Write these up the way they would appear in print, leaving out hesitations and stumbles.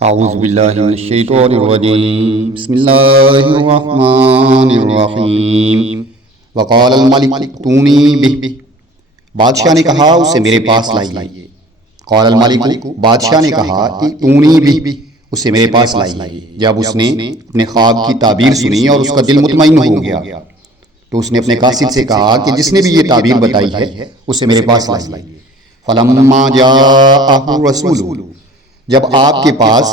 اعوذ باللہ من الشیطان الرجیم بسم اللہ الرحمن الرحیم وقال الملک ائتونی بہ، بادشاہ نے کہا اسے میرے پاس لائیے۔ قال الملک، بادشاہ نے کہا ائتونی بہ، اسے میرے پاس لائیے۔ جب اس نے اپنے خواب کی تعبیر سنی اور اس کا دل مطمئن ہو گیا تو اس نے اپنے قاصد سے کہا کہ جس نے بھی یہ تعبیر بتائی ہے اسے میرے پاس لائیے۔ فلما جاءہ رسول، جب آپ کے پاس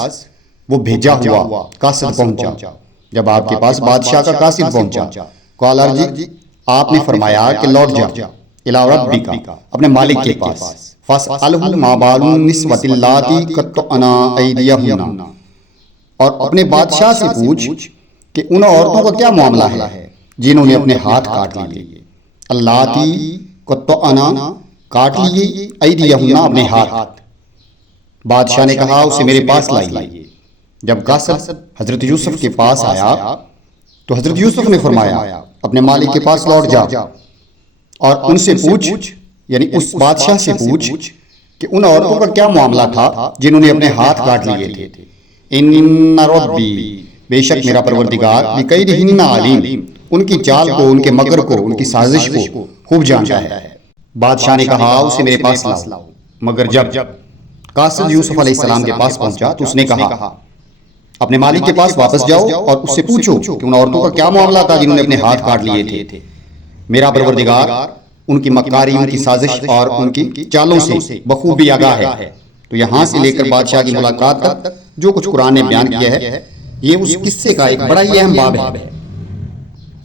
وہ بھیجا ہوا قاصد پہنچا، جب آپ کے پاس بادشاہ کا قاصد پہنچا، قال ارجع، آپ نے فرمایا کہ لوٹ جا، الی ربک، اپنے مالک کے پاس، فاسألہ ما بال النسوۃ اللاتی قطعن ایدیہن، اور اپنے بادشاہ سے پوچھ کہ ان عورتوں کا کیا معاملہ ہے جنہوں نے اپنے ہاتھ کاٹ لیے۔ اللاتی قطعن، کاٹ لیے، ایدیہن، اپنے ہاتھ۔ بادشاہ نے کہا اسے میرے پاس لائیے۔ جب قاصد حضرت یوسف کے پاس آیا تو حضرت یوسف نے فرمایا اپنے مالک کے پاس لوٹ جا اور ان سے پوچھ، یعنی اس بادشاہ سے پوچھ کہ ان عورتوں کا کیا معاملہ تھا جنہوں نے اپنے ہاتھ کاٹ لیے تھے۔ ان ربی، بے شک میرا پروردگار، بکیدہن علیم، ان کی چال کو، ان کے مکر کو، ان کی سازش کو خوب جانتا ہے۔ بادشاہ نے کہا اسے میرے پاس لاؤ۔ مگر جب قاصد یوسف علیہ السلام کے پاس پہنچا تو اس نے کہا اپنے مالک کے پاس واپس جاؤ اور اس سے پوچھو کہ ان عورتوں کا کیا معاملہ تھا جنہوں نے اپنے ہاتھ کاٹ لیے تھے۔ میرا پروردگار ان کی مکاری، ان کی سازش اور ان کی چالوں سے بخوبی آگاہ ہے۔ تو یہاں سے لے کر بادشاہ کی ملاقات تک جو کچھ قرآن نے بیان کیا ہے یہ اس قصے کا ایک بڑا ہی اہم باب ہے۔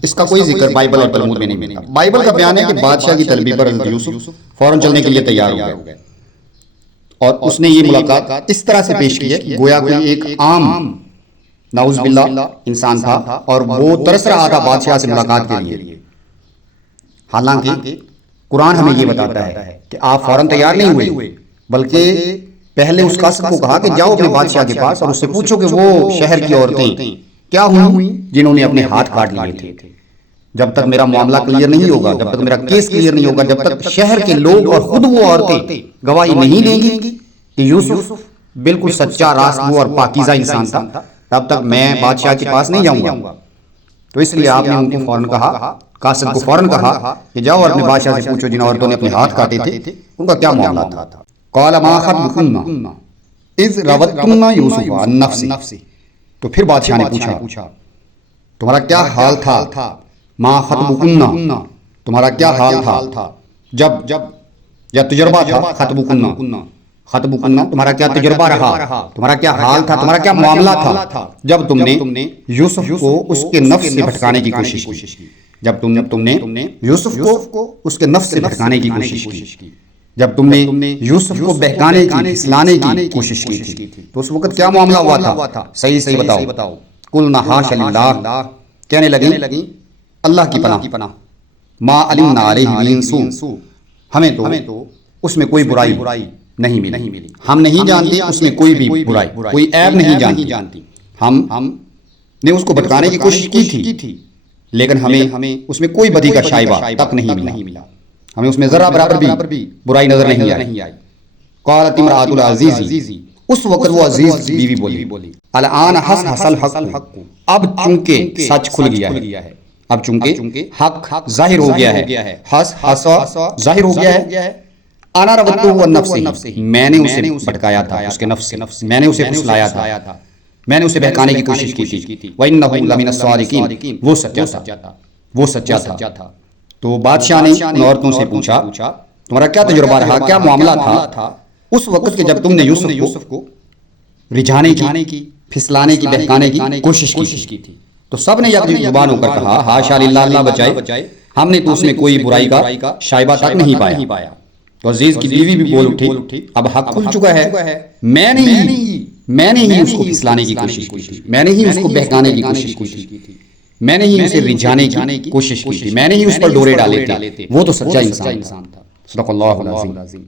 اس کا کوئی ذکر بائبل اور تلمود میں نہیں ملتا۔ بائبل کا بیان ہے کہ بادشاہ کی طلبی پر حضرت یوسف فوراً چلنے کے لیے تیار ہو گئے اور اس نے یہ ملاقات اس طرح سے پیش کی ہے کہ گویا کوئی ایک عام، نعوذ باللہ، انسان تھا اور وہ ترس رہا تھا بادشاہ سے ملاقات کے لیے۔ حالانکہ قرآن ہمیں یہ بتاتا ہے کہ آپ فوراً تیار نہیں ہوئے، بلکہ پہلے اس قاصد کو کہا کہ جاؤ اپنے بادشاہ کے پاس اور اس سے پوچھو کہ وہ شہر کی عورتیں کیا ہوئی جنہوں نے اپنے ہاتھ کاٹ لیے تھے۔ جب تک میرا معاملہ کلیئر نہیں ہوگا، جب تک میرا کیس کلیئر نہیں ہوگا، جب تک شہر کے لوگ اور خود وہ عورتیں گواہی نہیں دیں گی کہ یوسف بالکل سچا، راستگو اور پاکیزہ انسان تھا، تب تک میں بادشاہ کے پاس نہیں جاؤں گا۔ تو اس لیے آپ نے ان کو فوراً کہا، قاصد کو فوراً کہا کہ جاؤ اور اپنے بادشاہ سے پوچھو جن عورتوں نے اپنے ہاتھ کاٹے تھے ان کا کیا معاملہ تھا۔ قال ما خطبکن اذ راوتن یوسف عن نفسہ، تو پھر بادشاہ نے پوچھا تمہارا کیا حال تھا، ما خطبکن، تمہارا کیا حال تھا، جب یا تجربہ تھا، خطبکن تمہارا کیا تجربہ رہا، تمہارا کیا حال تھا، تمہارا کیا معاملہ تھا جب تم نے یوسف کو اس کے نفس سے بھٹکانے کی کوشش کی، جب تم نے یوسف کو اس کے نفس سے بھٹکانے کی کوشش کی، جب تم نے یوسف کو بہکانے کی، پھسلانے کی کوشش کی تھی، تو اس وقت کیا معاملہ ہوا تھا، صحیح بتاؤ۔ قلنا حاشا للہ، کہنے لگیں اللہ کی پناہ، ما علمنا علیہ من سوء، ہمیں تو اس میں کوئی برائی نہیں ملی، ہم نہیں جانتے اس میں کوئی بھی برائی، کوئی عیب نہیں جانتی۔ ہم نے اس کو بھٹکانے کی کوشش کی تھی لیکن ہمیں اس میں کوئی بدی کا شائبہ تک نہیں ملا، ہمیں اس میں ذرا برابر بھی برائی نظر نہیں آئی۔ قالت امرأۃ العزیز، اس وقت وہ عزیز بیوی بولی الآن حصحص الحق، اب چونکہ سچ کھل گیا ہے، اب چونکہ حق ظاہر ہو گیا ہے، حصحص ظاہر ہو گیا ہے، انا راودتہ عن نفسہ، میں نے اسے بھٹکایا تھا اس کے نفس سے، میں نے اسے پھسلایا تھا، میں نے اسے بہکانے کی کوشش کی تھی، وَإِنَّهُ لَمِنَ الصَّادِقِينَ، وہ سچا تھا۔ تو بادشاہ نے ان عورتوں سے پوچھا تمہارا کیا تجربہ رہا، کیا معاملہ تھا اس وقت کہ جب تم نے یوسف کو رجھانے کی، پھسلانے کی، بہکانے کی کوشش کی تھی۔ تو سب نے یک زبان ہو کر کہا حاشا للہ، اللہ بچائے، ہم نے تو اس میں کوئی برائی کا شائبہ تک نہیں پایا۔ تو عزیز کی بیوی بھی بول اٹھی اب حق کھل چکا ہے، میں نے ہی اس کو پھسلانے کی کوشش کی تھی، میں نے ہی اس کو بہکانے کی کوشش کی تھی، میں نے ہی اسے رجھانے کی کوشش کی تھی، میں نے ہی اس پر ڈورے ڈالے تھے، وہ تو سچا انسان تھا۔ صدق اللہ العظیم۔